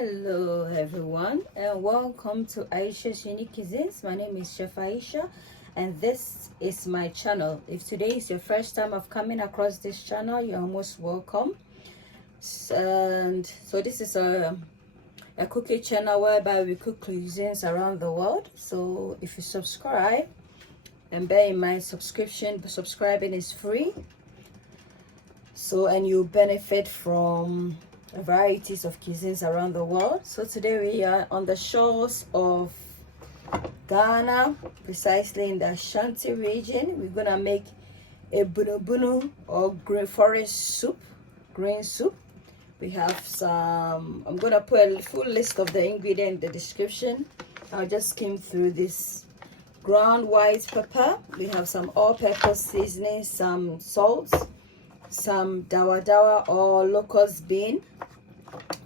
Hello everyone and welcome to Ayesha'S Unique Cuisines. My name is Chef Ayesha and this is my channel. If today is your first time of coming across this channel, you're most welcome. And so this is a cooking channel whereby we cook cuisines around the world. So if you subscribe, and bear in mind subscribing is free, so and you benefit from varieties of cuisines around the world. So today we are on the shores of Ghana, precisely in the Ashanti region. We're gonna make Ebunubunu or green forest soup, green soup. We have some, I'm gonna put a full list of the ingredients in the description. I'll just skim through this. Ground white pepper, we have some all-purpose seasoning, some salt, some Dawadawa or locust bean.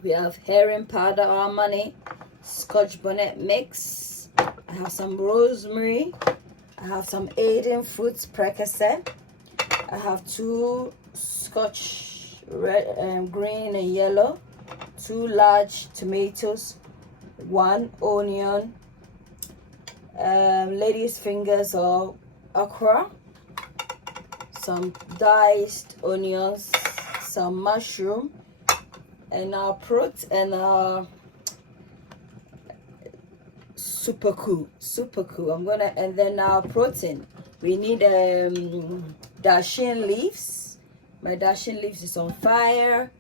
We have herring powder or money, scotch bonnet mix. I have some rosemary. I have some Aidan fruits, Prekese. I have 2 scotch red, green and yellow, 2 large tomatoes, 1 onion, lady's fingers or okra, some diced onions, some mushroom, and our fruit and our super cool. I'm gonna, and then our protein. We need dasheen leaves. My dasheen leaves is on fire.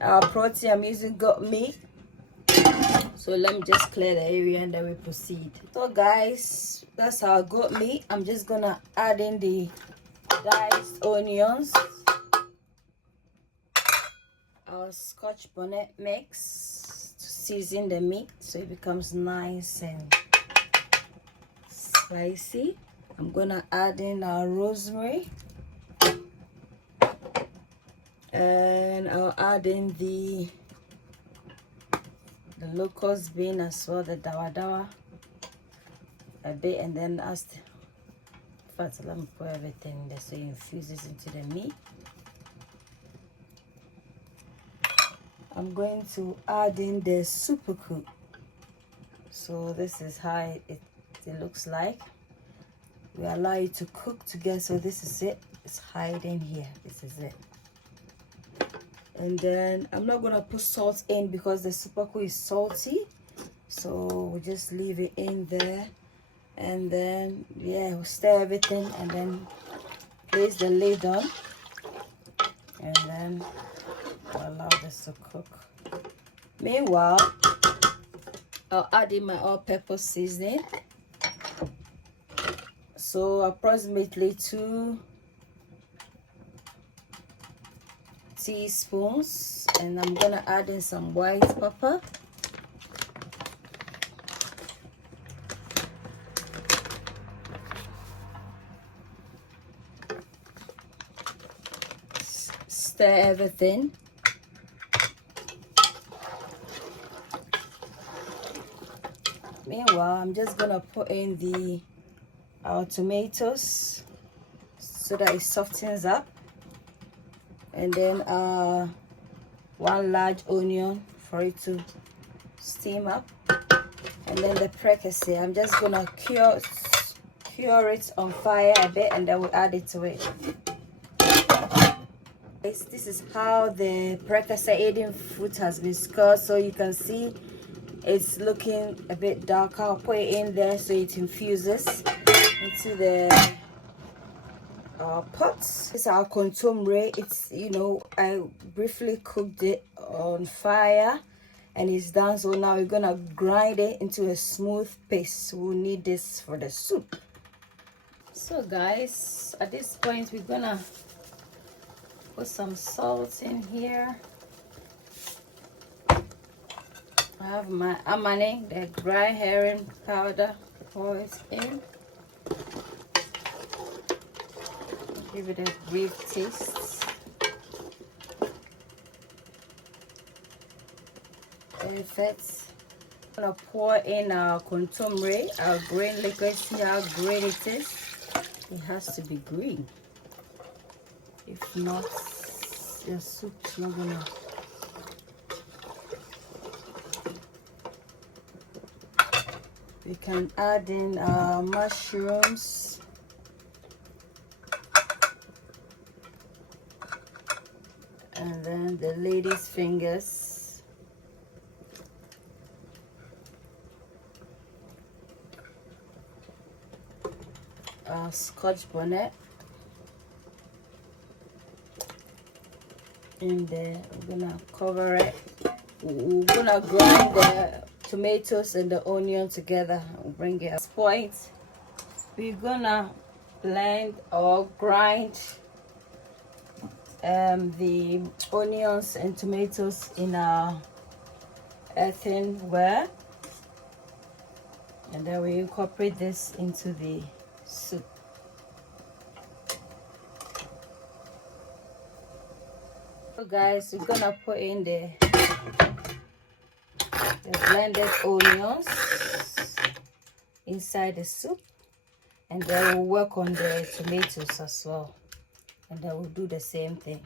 Our protein, I'm using goat meat. So let me just clear the area and then we proceed. So guys, that's our goat meat. I'm just gonna add in the diced onions, our scotch bonnet mix to season the meat so it becomes nice and spicy. I'm gonna add in our rosemary, and I'll add in the locust bean as well, the Dawadawa a bit, and then first let me put everything in there so it infuses into the meat. I'm going to add in the super cook. So this is how it looks like. We allow it to cook together. So this is it. It's hiding here. This is it. And then I'm not gonna put salt in because the super cook is salty. So we'll just leave it in there. And then yeah, we'll stir everything and then place the lid on. And then allow this to cook. Meanwhile, I'll add in my all-purpose seasoning. So approximately 2 teaspoons, and I'm gonna add in some white pepper. Stir everything. Meanwhile, I'm just gonna put in our tomatoes so that it softens up, and then 1 large onion for it to steam up, and then the Prekese. I'm just gonna cure it on fire a bit, and then we'll add it to it. This is how the Prekese Aidan fruit has been scored, so you can see it's looking a bit darker. I'll put it in there so it infuses into the pot. This is our Kontomire. It's, you know, I briefly cooked it on fire and it's done. So now we're gonna grind it into a smooth paste. We'll need this for the soup. So guys, at this point we're gonna put some salt in here. I have my amani, the dry herring powder, pour it in. Give it a brief taste. Perfect. I'm gonna pour in our Kontomire, our green liquid. See how green it is? It has to be green. If not, your soup's not gonna We can add in mushrooms. And then the lady's fingers. Scotch bonnet. In there, we're gonna cover it. We're gonna grind the tomatoes and the onion together and bring it. At this point, we're gonna blend or grind the onions and tomatoes in a earthenware, and then we incorporate this into the soup. So guys, we're gonna put in the blended onions inside the soup, and then we'll work on the tomatoes as well, and then we'll do the same thing.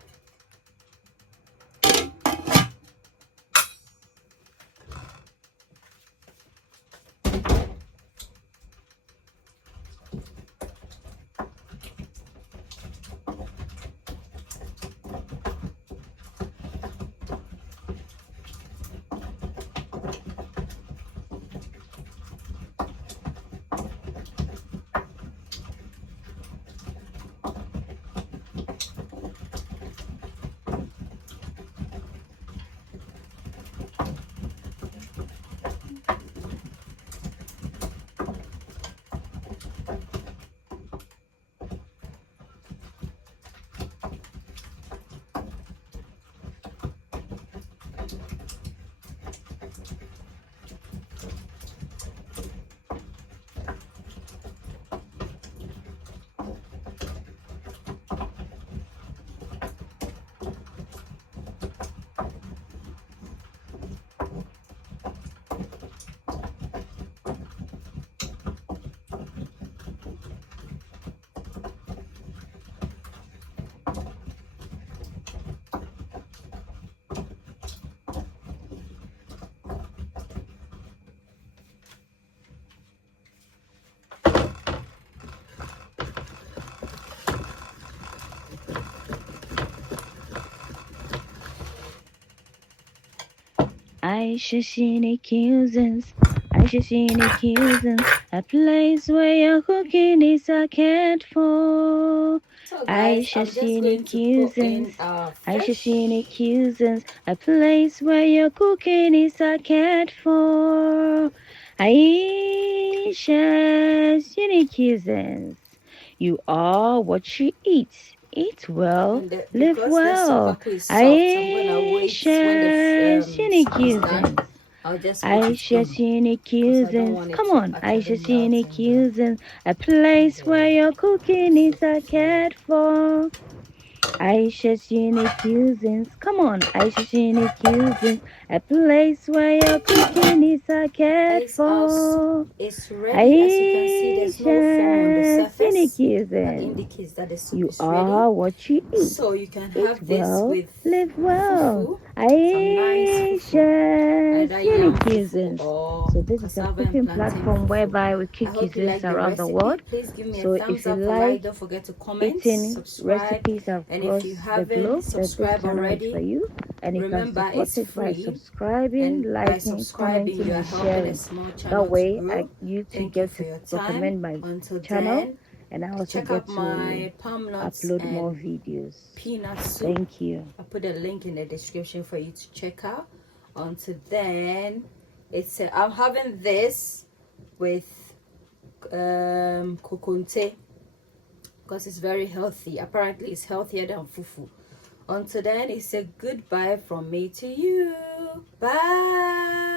Ayesha'S, Ayesha'S, a place where your cooking is cared for. So guys, I'm just going to put in Ayesha'S, a place where your cooking is cared for. Ayesha'S, you are what you eat. Eat well, live because well. the is soft, I'm gonna wait when the soup is done. I'll just put it in, because I don't want it Come to on, actually melt in Ayesha'S, a place where your cooking is cared for. Ayesha'S, come on, Ayesha'S, a place where your cooking is cared for. It's ready. As you can see, there's no foam on the surface. That indicates that the soup You is are ready. what you eat. So you can Eat have this well, with live well. fufu, some nice fufu, either yam fufu or So this is a cassava and cooking plantain platform fufu. whereby we I cook hope you cuisines like the around the recipe. world. Please give me So a thumbs if you up or like Don't forget to comment, eating subscribe, recipes and across if you the haven't globe, the this subscribed channel is for already, you. And you can remember support it's it by free, subscribing, and by liking, subscribing commenting, you are and helping a sharing. small That channel to way, grow. you too Thank you get for to your time. recommend my Until channel, then, and I also check get out to my palm nuts upload more and videos. peanut soup. Thank you. I'll put a link in the description for you to check out. Until then, I'm having this with kokonte, because it's very healthy. Apparently it's healthier than fufu. Until then, it's a goodbye from me to you. Bye.